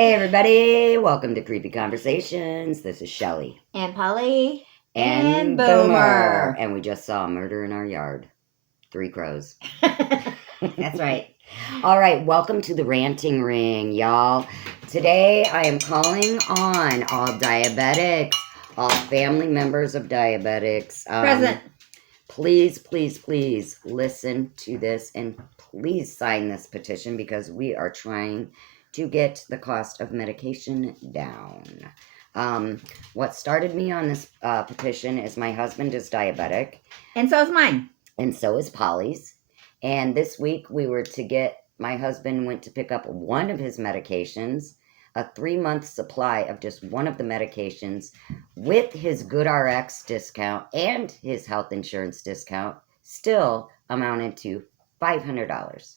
Hey everybody, welcome to Creepy Conversations. This is Shelley. And Polly. And Boomer. And we just saw a murder in our yard. 3 crows. That's right. All right, welcome to the Ranting Ring, y'all. Today I am calling on all diabetics, all family members of diabetics. Present. Please listen to this and please sign this petition because we are trying to get the cost of medication down. What started me on this petition is my husband is diabetic. And so is mine. And so is Polly's. And this week my husband went to pick up one of his medications, a 3-month supply of just one of the medications with his GoodRx discount and his health insurance discount still amounted to $500.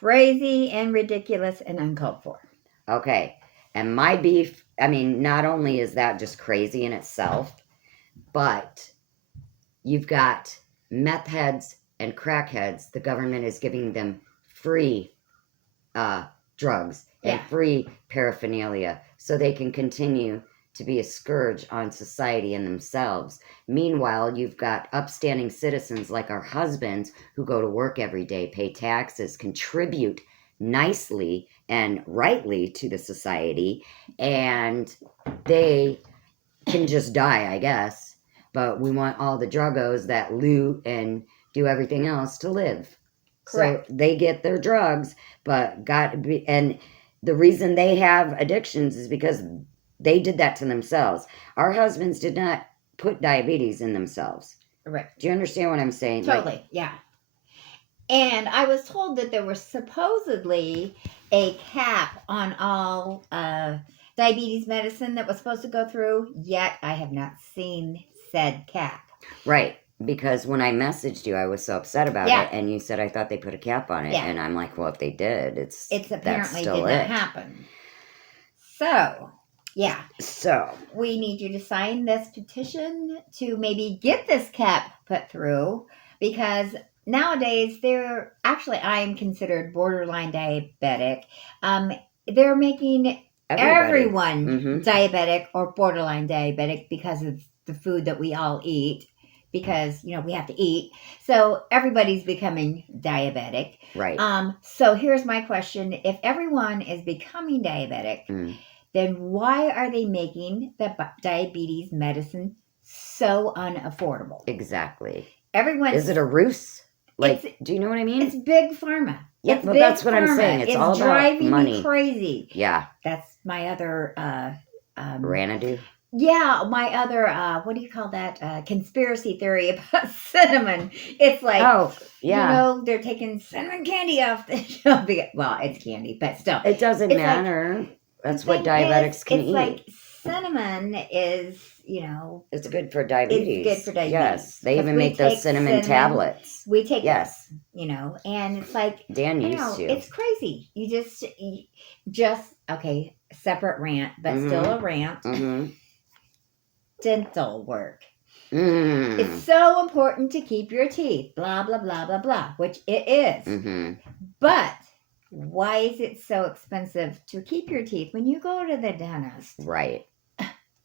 Crazy and ridiculous and uncalled for. Okay. And my beef, not only is that just crazy in itself, but you've got meth heads and crackheads. The government is giving them free drugs and free paraphernalia so they can continue to be a scourge on society and themselves. Meanwhile, you've got upstanding citizens like our husbands who go to work every day, pay taxes, contribute nicely and rightly to the society, and they can just die, I guess. But we want all the druggos that loot and do everything else to live. Correct. So they get their drugs, and the reason they have addictions is because they did that to themselves. Our husbands did not put diabetes in themselves. Right. Do you understand what I'm saying? Totally, yeah. And I was told that there was supposedly a cap on all diabetes medicine that was supposed to go through, yet I have not seen said cap. Right. Because when I messaged you, I was so upset about it, and you said I thought they put a cap on it, and I'm like, well, if they did, it's apparently did not happen. So, yeah. So we need you to sign this petition to maybe get this cap put through, because nowadays I am considered borderline diabetic. They're making everyone diabetic or borderline diabetic because of the food that we all eat. Because, we have to eat. So everybody's becoming diabetic. Right. So here's my question. If everyone is becoming diabetic, then why are they making the diabetes medicine so unaffordable? Exactly. Is it a ruse? Do you know what I mean? It's big pharma. Yeah, well, that's what I'm saying. It's all about driving money. Me crazy. Yeah. That's my other... Ranadu? Yeah, my other, what do you call that? Conspiracy theory about cinnamon. It's like, they're taking cinnamon candy off the shelf. Well, it's candy, but still. It doesn't matter. That's what diabetics can eat. It's like cinnamon is, it's good for diabetes. It's good for diabetes. Yes, they even make those cinnamon tablets. We take and it's like, Dan used to. It's crazy. You just, okay, separate rant, but still a rant. Dental work. It's so important to keep your teeth, blah, blah, blah, blah, blah, which it is. But why is it so expensive to keep your teeth when you go to the dentist? Right.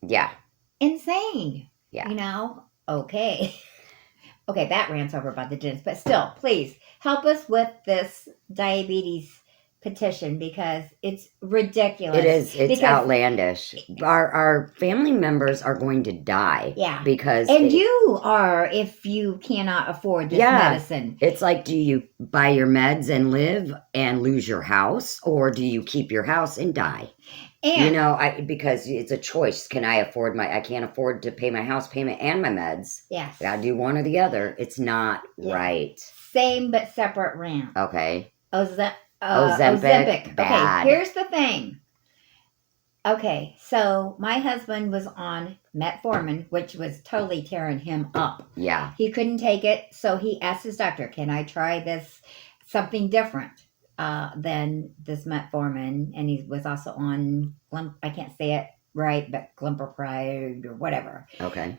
Yeah. Insane. Yeah. Okay. Okay, that rant's over about the dentist, but still, please help us with this diabetes petition because it's ridiculous. It is. It's outlandish. Our family members are going to die. Yeah. Because you are if you cannot afford this medicine. It's like, do you buy your meds and live and lose your house, or do you keep your house and die? And because it's a choice. I can't afford to pay my house payment and my meds. Yes. I gotta do one or the other. It's not right. Same but separate rant. Okay. Ozempic. Bad. Okay, here's the thing. Okay, so my husband was on metformin, which was totally tearing him up. Yeah. He couldn't take it, so he asked his doctor, can I try something different than this metformin? And he was also on, I can't say it right, but glimepiride or whatever. Okay.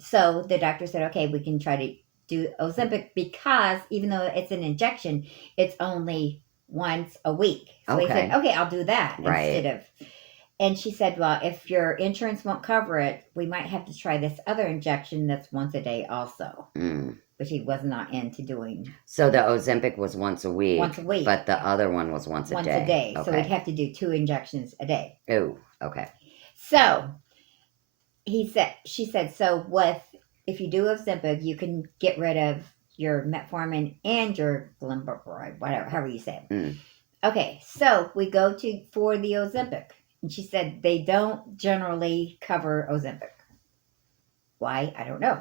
So the doctor said, okay, we can try to do Ozempic because even though it's an injection, it's only once a week. So he said, Okay. okay, I'll do that Right. instead of. And she said, well, if your insurance won't cover it, we might have to try this other injection that's once a day also. Mm. But he was not into doing So the Ozempic was once a week. once a week. But the other one was once a day. So we'd have to do 2 injections a day. Oh, okay. So she said, so if you do Ozempic, you can get rid of your metformin and your glimepiride, whatever, however you say it. Mm. Okay, so we go for the Ozempic. And she said they don't generally cover Ozempic. Why? I don't know.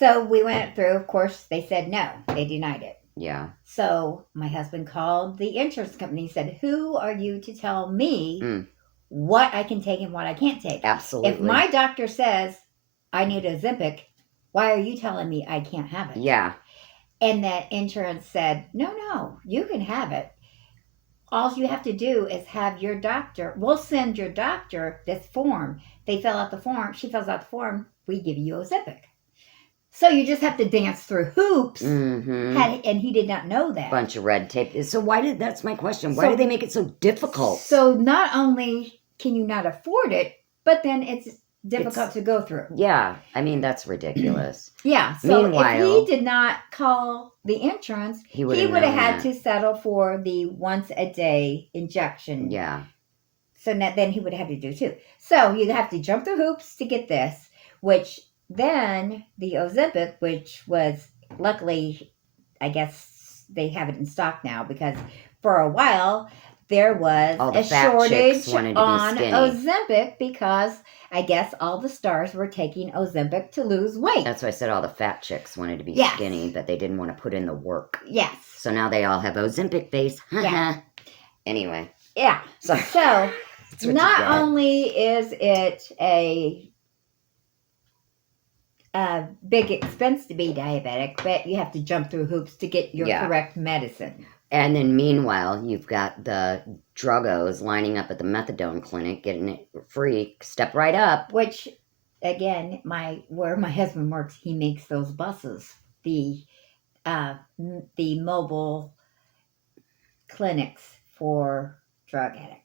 So we went through, of course, they said no. They denied it. Yeah. So my husband called the insurance company and said, who are you to tell me what I can take and what I can't take? Absolutely. If my doctor says I need Ozempic, why are you telling me I can't have it? Yeah. And that insurance said, no, you can have it. All you have to do is have your doctor, we'll send your doctor this form. They fill out the form. She fills out the form. We give you Ozempic. So you just have to dance through hoops. Mm-hmm. And he did not know that. Bunch of red tape. So that's my question. Why do they make it so difficult? So not only can you not afford it, but then it's difficult to go through. Yeah. I mean, that's ridiculous. Yeah. So meanwhile, if he did not call the insurance, he would have had to settle for the once a day injection. Yeah. So then he would have to do 2. So you have to jump through hoops to get this, which then the Ozempic, which was luckily, I guess they have it in stock now, because for a while there was a shortage on Ozempic because I guess all the stars were taking Ozempic to lose weight. That's why I said all the fat chicks wanted to be skinny, but they didn't want to put in the work. Yes. So now they all have Ozempic face. Yeah. Anyway. Yeah. So not only is it a big expense to be diabetic, but you have to jump through hoops to get your correct medicine. And then meanwhile, you've got the druggos lining up at the methadone clinic, getting it free. Step right up. Which, again, where my husband works, he makes those buses, the mobile clinics for drug addicts.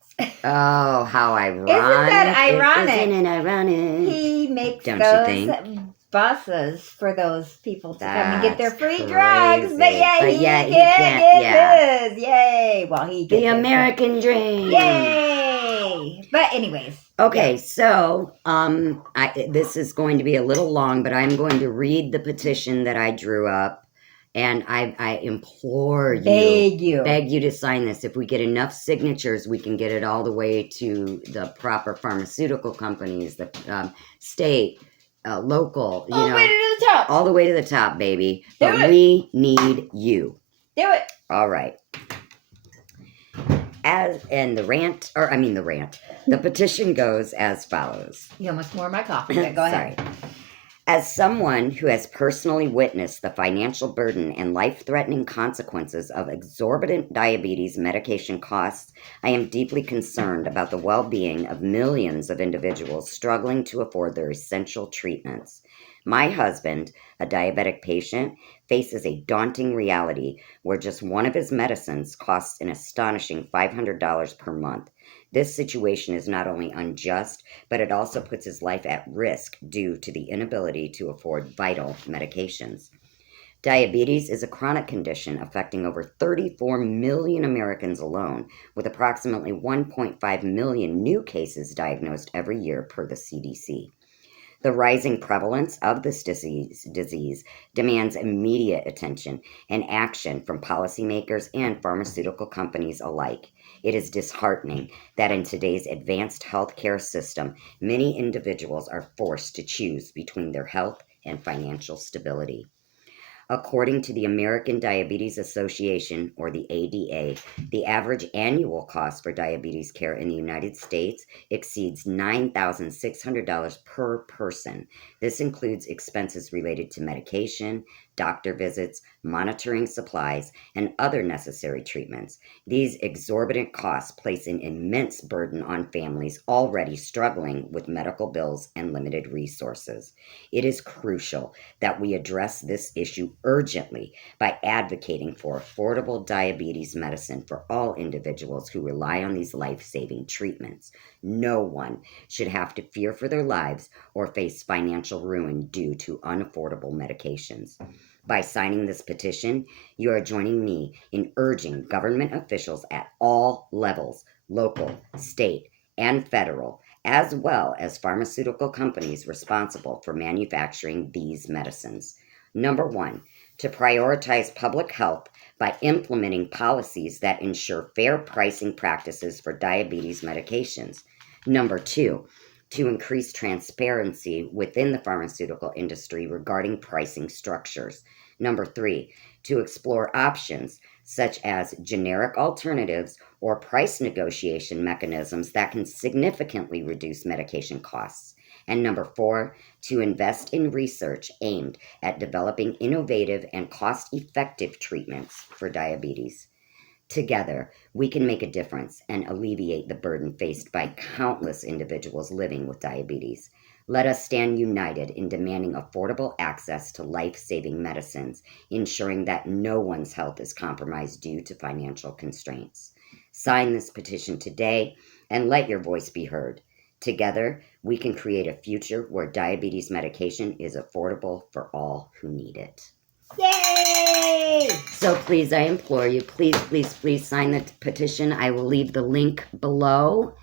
Oh, how ironic! Isn't that ironic? Isn't it ironic? He makes Don't those you think? Buses for those people to come and get their free That's drugs, crazy. but he can't get his. Yay! Well, he gets the American dream. Yay! But anyways. Okay, so this is going to be a little long, but I'm going to read the petition that I drew up, and I implore you, beg you to sign this. If we get enough signatures, we can get it all the way to the proper pharmaceutical companies, the state. Local, all the way to the top. All the way to the top, baby. But we need you. Do it. All right. The petition goes as follows. You almost poured my coffee, but go ahead. As someone who has personally witnessed the financial burden and life-threatening consequences of exorbitant diabetes medication costs, I am deeply concerned about the well-being of millions of individuals struggling to afford their essential treatments. My husband, a diabetic patient, faces a daunting reality where just one of his medicines costs an astonishing $500 per month. This situation is not only unjust, but it also puts his life at risk due to the inability to afford vital medications. Diabetes is a chronic condition affecting over 34 million Americans alone, with approximately 1.5 million new cases diagnosed every year per the CDC. The rising prevalence of this disease demands immediate attention and action from policymakers and pharmaceutical companies alike. It is disheartening that in today's advanced healthcare system, many individuals are forced to choose between their health and financial stability. According to the American Diabetes Association, or the ADA, the average annual cost for diabetes care in the United States exceeds $9,600 per person. This includes expenses related to medication, doctor visits, monitoring supplies, and other necessary treatments. These exorbitant costs place an immense burden on families already struggling with medical bills and limited resources. It is crucial that we address this issue urgently by advocating for affordable diabetes medicine for all individuals who rely on these life-saving treatments. No one should have to fear for their lives or face financial ruin due to unaffordable medications. By signing this petition, you are joining me in urging government officials at all levels, local, state, and federal, as well as pharmaceutical companies responsible for manufacturing these medicines. Number one, to prioritize public health by implementing policies that ensure fair pricing practices for diabetes medications. Number two, to increase transparency within the pharmaceutical industry regarding pricing structures. Number three, to explore options such as generic alternatives or price negotiation mechanisms that can significantly reduce medication costs. And number four, to invest in research aimed at developing innovative and cost-effective treatments for diabetes. Together, we can make a difference and alleviate the burden faced by countless individuals living with diabetes. Let us stand united in demanding affordable access to life-saving medicines, ensuring that no one's health is compromised due to financial constraints. Sign this petition today and let your voice be heard. Together, we can create a future where diabetes medication is affordable for all who need it. Yay! So please, I implore you, please sign the petition. I will leave the link below.